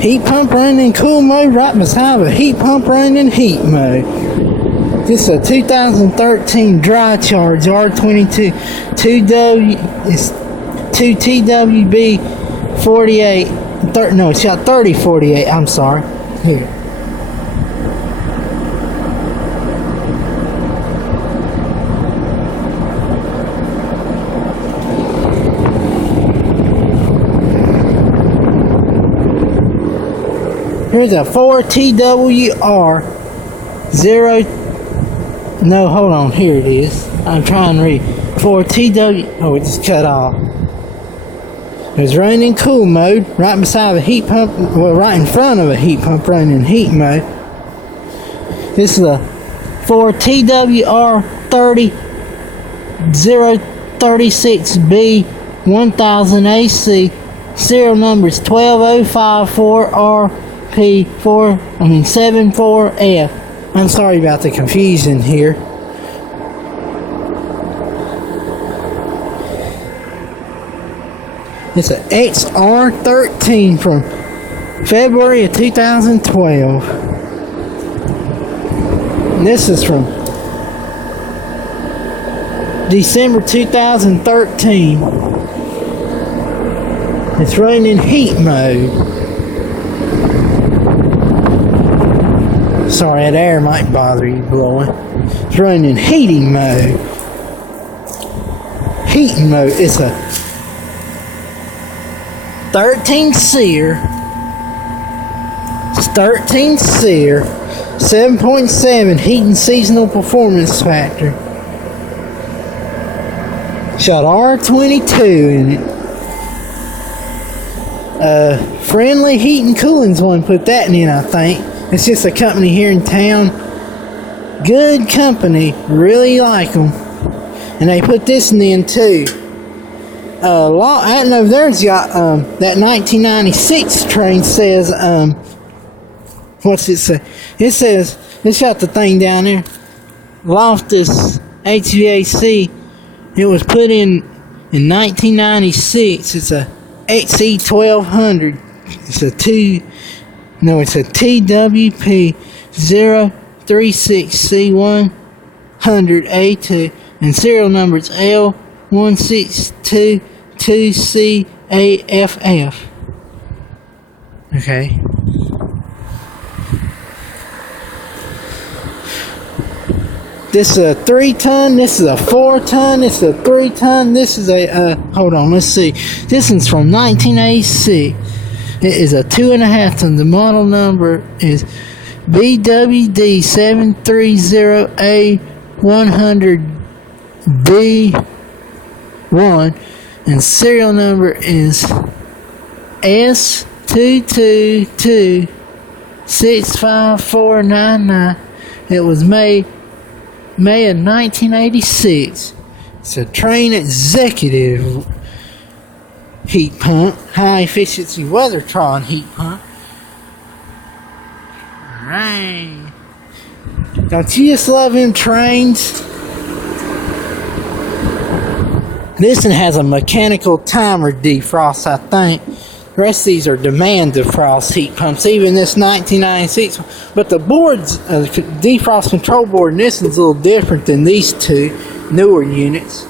Heat pump running in cool mode right beside a heat pump running in heat mode. This is a 2013 dry charge R22 it's 2 TWB 48 no, it's got 3048, I'm sorry. Here. Here's a 4 TWR 0. No, hold on. Here it is. I'm trying to read. 4 TW. Oh, it just cut off. It's running in cool mode right beside a heat pump. Well, right in front of a heat pump running in heat mode. This is a 4 TWR 30 036B 1000 AC. Serial number is 12054 I'm sorry about the confusion here. It's an XR13 from February of 2012. And this is from December 2013. It's running in heat mode. Sorry, that air might bother you blowing. It's running in heating mode. Heating mode. It's a 13 SEER. It's 13 SEER. 7.7 heating seasonal performance factor. It's got R22 in it. Friendly Heat and Cooling's one put that in, I think. It's just a company here in town. Good company. Really like them. And they put this in too. I don't know if there's got that 1996 Trane says, what's it say? It says, it's got the thing down there. Loftus HVAC. It was put in 1996. It's a XE1200. It's a TWP 036C100A2 and serial number is L1622CAFF. Okay. This is a 3-ton, this is a 4-ton, this is a 3-ton, this is a, hold on, let's see. This one's from 1986. It is a 2.5 ton. The model number is BWD730A100B1 and serial number is S222-65499. It was made May of 1986. It's a Trane Executive heat pump, high efficiency Weathertron heat pump. Alright. Don't you just love them Tranes? This one has a mechanical timer defrost, I think. The rest of these are demand defrost heat pumps, even this 1996 one. But the board's defrost control board in this one's a little different than these two newer units.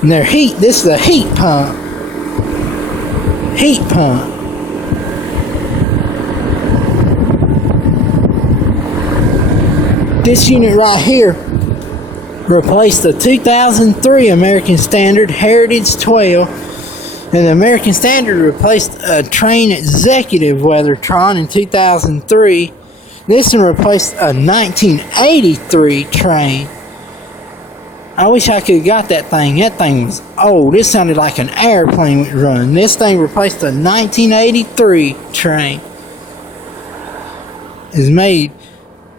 And they're this is a heat pump. Heat pump. This unit right here replaced the 2003 American Standard Heritage 12, and the American Standard replaced a Trane Executive Weathertron in 2003. This one replaced a 1983 Trane. I wish I could have got that thing. That thing was old. It sounded like an airplane would run. This thing replaced a 1983 Trane. It's made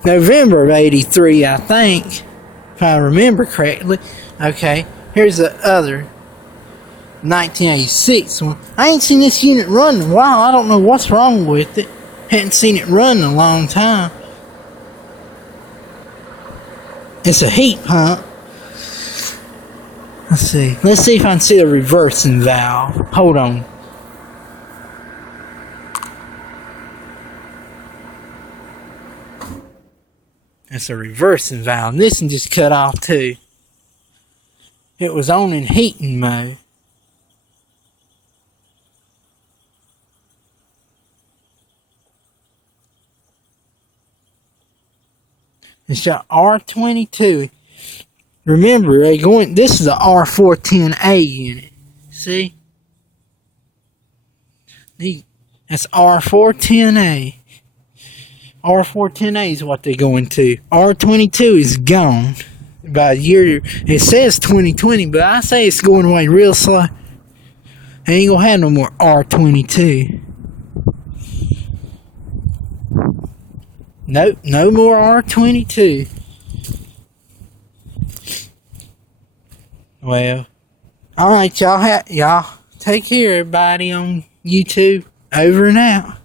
November of 83, I think, if I remember correctly. Okay, here's the other 1986 one. I ain't seen this unit run in a while. I don't know what's wrong with it. Hadn't seen it run in a long time. It's a heat pump. Let's see if I can see the reversing valve. Hold on. That's a reversing valve. This one just cut off too. It was on in heating mode. It's got R22. Remember, this is a R410A unit. See? That's R410A. R410A is what they're going to. R22 is gone. By a year, it says 2020, but I say it's going away real slow. Ain't gonna have no more R22. Nope, no more R22. Well, alright, y'all take care, everybody on YouTube. Over and out.